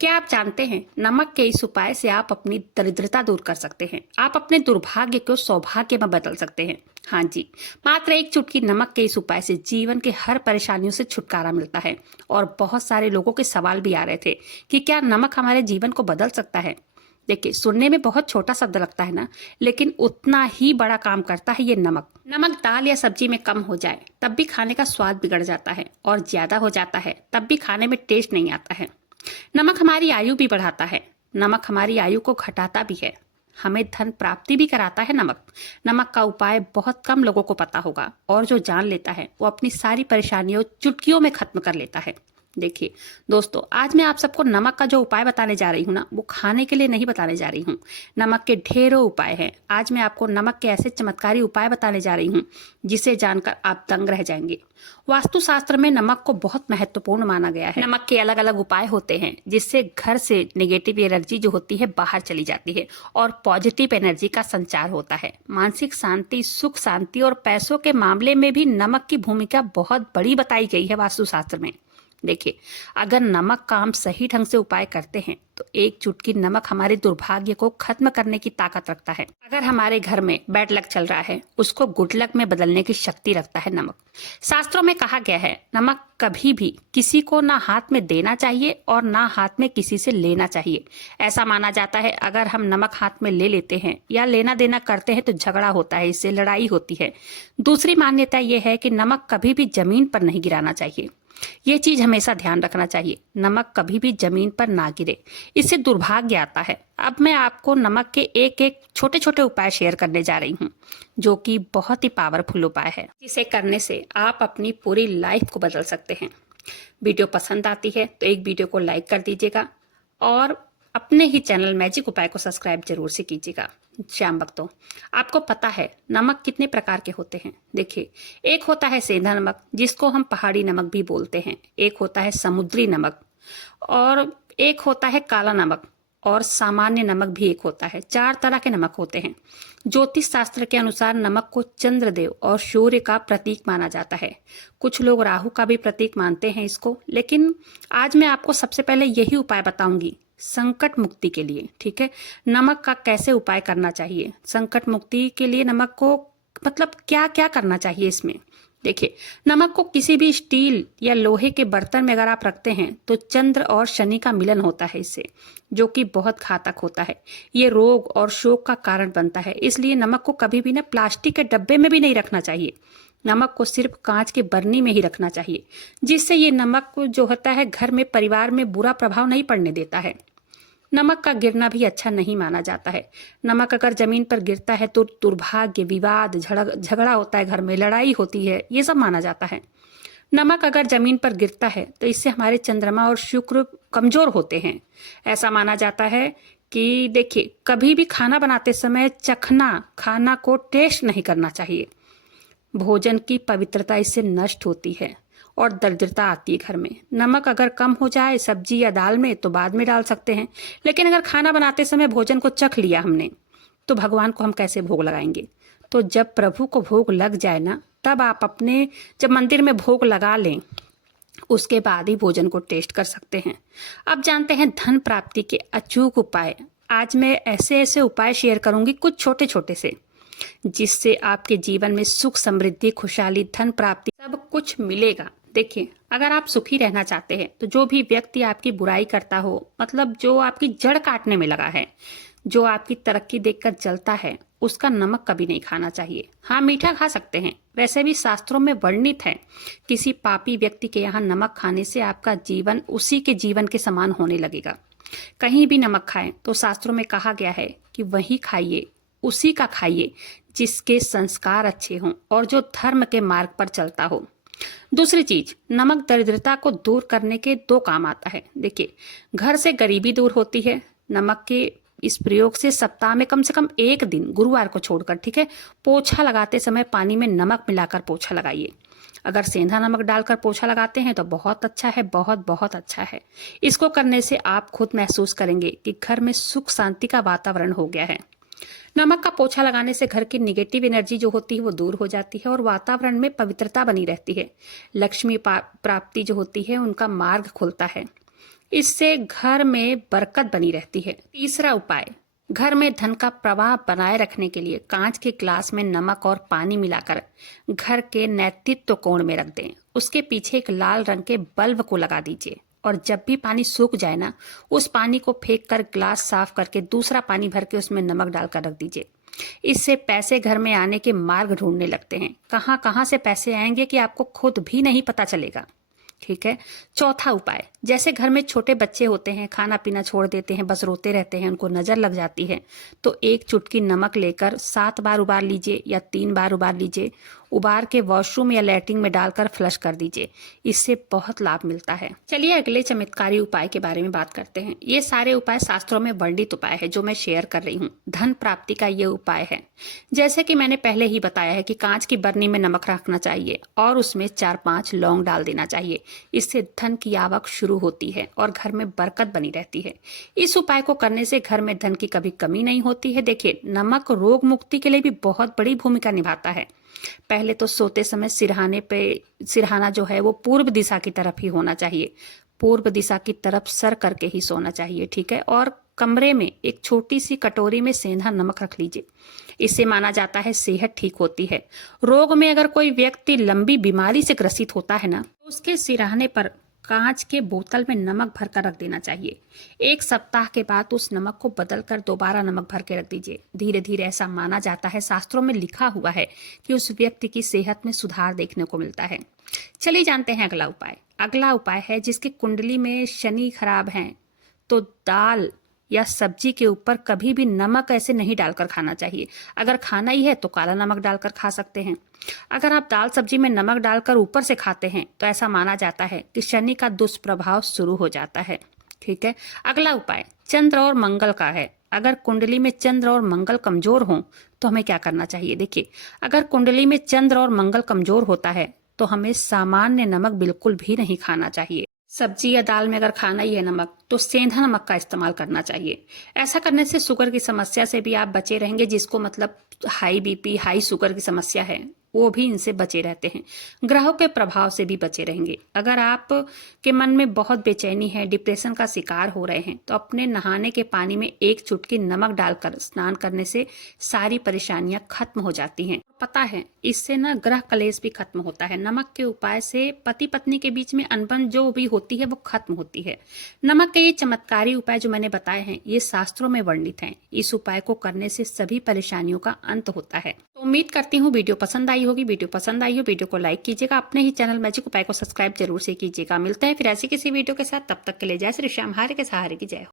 क्या आप जानते हैं नमक के इस उपाय से आप अपनी दरिद्रता दूर कर सकते हैं। आप अपने दुर्भाग्य को सौभाग्य में बदल सकते हैं। हाँ जी, मात्र एक चुटकी नमक के इस उपाय से जीवन के हर परेशानियों से छुटकारा मिलता है। और बहुत सारे लोगों के सवाल भी आ रहे थे कि क्या नमक हमारे जीवन को बदल सकता है। देखिए, सुनने में बहुत छोटा शब्द लगता है ना, लेकिन उतना ही बड़ा काम करता है ये नमक। नमक दाल या सब्जी में कम हो जाए तब भी खाने का स्वाद बिगड़ जाता है, और ज्यादा हो जाता है तब भी खाने में टेस्ट नहीं आता है। नमक हमारी आयु भी बढ़ाता है। नमक हमारी आयु को घटाता भी है। हमें धन प्राप्ति भी कराता है नमक। नमक का उपाय बहुत कम लोगों को पता होगा, और जो जान लेता है वो अपनी सारी परेशानियों चुटकियों में खत्म कर लेता है। देखिए दोस्तों, आज मैं आप सबको नमक का जो उपाय बताने जा रही हूँ ना, वो खाने के लिए नहीं बताने जा रही हूँ। नमक के ढेरों उपाय हैं। आज मैं आपको नमक के ऐसे चमत्कारी उपाय बताने जा रही हूँ जिसे जानकर आप दंग रह जाएंगे। वास्तुशास्त्र में नमक को बहुत महत्वपूर्ण माना गया है। नमक के अलग अलग उपाय होते हैं जिससे घर से नेगेटिव एनर्जी जो होती है बाहर चली जाती है, और पॉजिटिव एनर्जी का संचार होता है। मानसिक शांति, सुख शांति और पैसों के मामले में भी नमक की भूमिका बहुत बड़ी बताई गई है वास्तुशास्त्र में। देखिए, अगर नमक का हम सही ढंग से उपाय करते हैं तो एक चुटकी नमक हमारे दुर्भाग्य को खत्म करने की ताकत रखता है। अगर हमारे घर में बैड लक चल रहा है, उसको गुड लक में बदलने की शक्ति रखता है नमक। शास्त्रों में कहा गया है नमक कभी भी किसी को ना हाथ में देना चाहिए और ना हाथ में किसी से लेना चाहिए। ऐसा माना जाता है अगर हम नमक हाथ में ले लेते हैं या लेना देना करते हैं तो झगड़ा होता है, इससे लड़ाई होती है। दूसरी मान्यता यह है कि नमक कभी भी जमीन पर नहीं गिराना चाहिए। ये चीज हमेशा ध्यान रखना चाहिए, नमक कभी भी जमीन पर ना गिरे, इससे दुर्भाग्य आता है। अब मैं आपको नमक के एक एक छोटे छोटे उपाय शेयर करने जा रही हूँ जो कि बहुत ही पावरफुल उपाय है, जिसे करने से आप अपनी पूरी लाइफ को बदल सकते हैं। वीडियो पसंद आती है तो एक वीडियो को लाइक कर दीजिएगा, और अपने ही चैनल मैजिक उपाय को सब्सक्राइब जरूर से कीजिएगा। श्याम भक्तों, आपको पता है नमक कितने प्रकार के होते हैं। देखिए, एक होता है सेंधा नमक जिसको हम पहाड़ी नमक भी बोलते हैं, एक होता है समुद्री नमक, और एक होता है काला नमक, और सामान्य नमक भी एक होता है। 4 तरह के नमक होते हैं। ज्योतिष शास्त्र के अनुसार नमक को चंद्रदेव और सूर्य का प्रतीक माना जाता है। कुछ लोग राहु का भी प्रतीक मानते हैं इसको, लेकिन आज मैं आपको सबसे पहले यही उपाय बताऊंगी संकट मुक्ति के लिए। ठीक है, नमक का कैसे उपाय करना चाहिए संकट मुक्ति के लिए। नमक को मतलब क्या क्या करना चाहिए इसमें। देखिए, नमक को किसी भी स्टील या लोहे के बर्तन में अगर आप रखते हैं तो चंद्र और शनि का मिलन होता है इससे, जो कि बहुत घातक होता है। ये रोग और शोक का कारण बनता है। इसलिए नमक को कभी भी ना प्लास्टिक के डब्बे में भी नहीं रखना चाहिए। नमक को सिर्फ कांच के बरनी में ही रखना चाहिए, जिससे ये नमक जो होता है घर में, परिवार में बुरा प्रभाव नहीं पड़ने देता है। नमक का गिरना भी अच्छा नहीं माना जाता है। नमक अगर जमीन पर गिरता है तो दुर्भाग्य, विवाद, झगड़ा होता है, घर में लड़ाई होती है, ये सब माना जाता है। नमक अगर जमीन पर गिरता है तो इससे हमारे चंद्रमा और शुक्र कमजोर होते हैं। ऐसा माना जाता है कि देखिए, कभी भी खाना बनाते समय चखना, खाना को टेस्ट नहीं करना चाहिए। भोजन की पवित्रता इससे नष्ट होती है और दरिद्रता आती है घर में। नमक अगर कम हो जाए सब्जी या दाल में तो बाद में डाल सकते हैं, लेकिन अगर खाना बनाते समय भोजन को चख लिया हमने तो भगवान को हम कैसे भोग लगाएंगे। तो जब प्रभु को भोग लग जाए ना, तब आप अपने जब मंदिर में भोग लगा लें उसके बाद ही भोजन को टेस्ट कर सकते हैं। अब जानते हैं धन प्राप्ति के अचूक उपाय। आज मैं ऐसे ऐसे उपाय शेयर करूंगी, कुछ छोटे छोटे से, जिससे आपके जीवन में सुख, समृद्धि, खुशहाली, धन प्राप्ति सब कुछ मिलेगा। देखिए, अगर आप सुखी रहना चाहते हैं तो जो भी व्यक्ति आपकी बुराई करता हो, मतलब जो आपकी जड़ काटने में लगा है, जो आपकी तरक्की देखकर जलता है, उसका नमक कभी नहीं खाना चाहिए। हाँ, मीठा खा सकते हैं, वैसे भी शास्त्रों में वर्णित है किसी पापी व्यक्ति के यहाँ नमक खाने से आपका जीवन उसी के जीवन के समान होने लगेगा। कहीं भी नमक खाएं तो शास्त्रों में कहा गया है कि वही खाइए, उसी का खाइए जिसके संस्कार अच्छे हों और जो धर्म के मार्ग पर चलता हो। दूसरी चीज, नमक दरिद्रता को दूर करने के 2 काम आता है। देखिए, घर से गरीबी दूर होती है। नमक के इस प्रयोग से सप्ताह में कम से कम एक दिन, गुरुवार को छोड़कर, ठीक है, पोछा लगाते समय पानी में नमक मिलाकर पोछा लगाइए। अगर सेंधा नमक डालकर पोछा लगाते हैं तो बहुत अच्छा है, बहुत बहुत अच्छा है। इसको करने से आप खुद महसूस करेंगे कि घर में सुख शांति का वातावरण हो गया है। नमक का पोछा लगाने से घर की निगेटिव एनर्जी जो होती है वो दूर हो जाती है और वातावरण में पवित्रता बनी रहती है। लक्ष्मी प्राप्ति जो होती है उनका मार्ग खुलता है। इससे घर में बरकत बनी रहती है। तीसरा उपाय, घर में धन का प्रवाह बनाए रखने के लिए कांच के ग्लास में नमक और पानी मिलाकर घर के नेतृत्व कोण में रख दें। उसके पीछे एक लाल रंग के बल्ब को लगा दीजिए और जब भी पानी सूख जाए ना, उस पानी को फेंक कर ग्लास साफ करके दूसरा पानी भर के उसमें नमक डालकर रख दीजिए। इससे पैसे घर में आने के मार्ग ढूंढने लगते हैं। कहाँ कहाँ से पैसे आएंगे कि आपको खुद भी नहीं पता चलेगा। ठीक है। चौथा उपाय, जैसे घर में छोटे बच्चे होते हैं, खाना पीना छोड़ देते हैं, बस रोते रहते हैं, उनको नजर लग जाती है, तो एक चुटकी नमक लेकर 7 बार उबाल लीजिए या 3 बार उबाल लीजिए। उबाल के वॉशरूम या लैट्रिन में डालकर फ्लश कर दीजिए। इससे बहुत लाभ मिलता है। चलिए अगले चमत्कारी उपाय के बारे में बात करते हैं। ये सारे उपाय शास्त्रों में वर्णित उपाय है जो मैं शेयर कर रही हूँ। धन प्राप्ति का ये उपाय है। जैसे कि मैंने पहले ही बताया है कि कांच की बरनी में नमक रखना चाहिए और उसमें 4-5 लौंग डाल देना चाहिए। इससे धन की आवक शुरू होती है और घर में बरकत बनी रहती है। इस उपाय को करने से घर में धन की कभी कमी नहीं होती है। देखिए, नमक रोग मुक्ति के लिए भी बहुत बड़ी भूमिका निभाता है। पहले तो सोते समय सिरहाना जो है वो पूर्व दिशा की तरफ ही होना चाहिए। पूर्व दिशा की तरफ सर करके ही सोना चाहिए। ठीक है। और कमरे में एक छोटी सी कटोरी में सेंधा नमक रख लीजिए। इससे माना जाता है सेहत ठीक होती है। रोग में अगर कोई व्यक्ति लंबी बीमारी से ग्रसित होता है ना, तो उसके सिरहाने पर कांच के बोतल में नमक भरकर रख देना चाहिए। 1 सप्ताह के बाद उस नमक को बदलकर दोबारा नमक भर के रख दीजिए। धीरे धीरे ऐसा माना जाता है, शास्त्रों में लिखा हुआ है कि उस व्यक्ति की सेहत में सुधार देखने को मिलता है। चलिए जानते हैं अगला उपाय। अगला उपाय है जिसकी कुंडली में शनि खराब है तो दाल या सब्जी के ऊपर कभी भी नमक ऐसे नहीं डालकर खाना चाहिए। अगर खाना ही है तो काला नमक डालकर खा सकते हैं। अगर आप दाल सब्जी में नमक डालकर ऊपर से खाते हैं तो ऐसा माना जाता है कि शनि का दुष्प्रभाव शुरू हो जाता है। ठीक है। अगला उपाय चंद्र और मंगल का है। अगर कुंडली में चंद्र और मंगल कमजोर हों तो हमें क्या करना चाहिए। देखिए, अगर कुंडली में चंद्र और मंगल कमजोर होता है तो हमें सामान्य नमक बिल्कुल भी नहीं खाना चाहिए। सब्जी या दाल में अगर खाना ही है नमक, तो सेंधा नमक का इस्तेमाल करना चाहिए। ऐसा करने से शुगर की समस्या से भी आप बचे रहेंगे। जिसको मतलब हाई बीपी, हाई शुगर की समस्या है, वो भी इनसे बचे रहते हैं। ग्रहों के प्रभाव से भी बचे रहेंगे। अगर आप के मन में बहुत बेचैनी है, डिप्रेशन का शिकार हो रहे हैं, तो अपने नहाने के पानी में 1 चुटकी नमक डालकर स्नान करने से सारी परेशानियां खत्म हो जाती हैं। पता है, इससे ना ग्रह कलेश भी खत्म होता है। नमक के उपाय से पति पत्नी के बीच में अनबन जो भी होती है वो खत्म होती है। नमक के ये चमत्कारी उपाय जो मैंने बताए हैं, ये शास्त्रों में वर्णित हैं। इस उपाय को करने से सभी परेशानियों का अंत होता है। तो उम्मीद करती हूँ वीडियो पसंद आई होगी। वीडियो पसंद आई हो वीडियो को लाइक कीजिएगा। अपने ही चैनल मैजिक उपाय को सब्सक्राइब जरूर से कीजिएगा। मिलते हैं फिर ऐसी किसी वीडियो के साथ। तब तक के लिए जय श्री श्याम, हारे के सहारे की जय हो।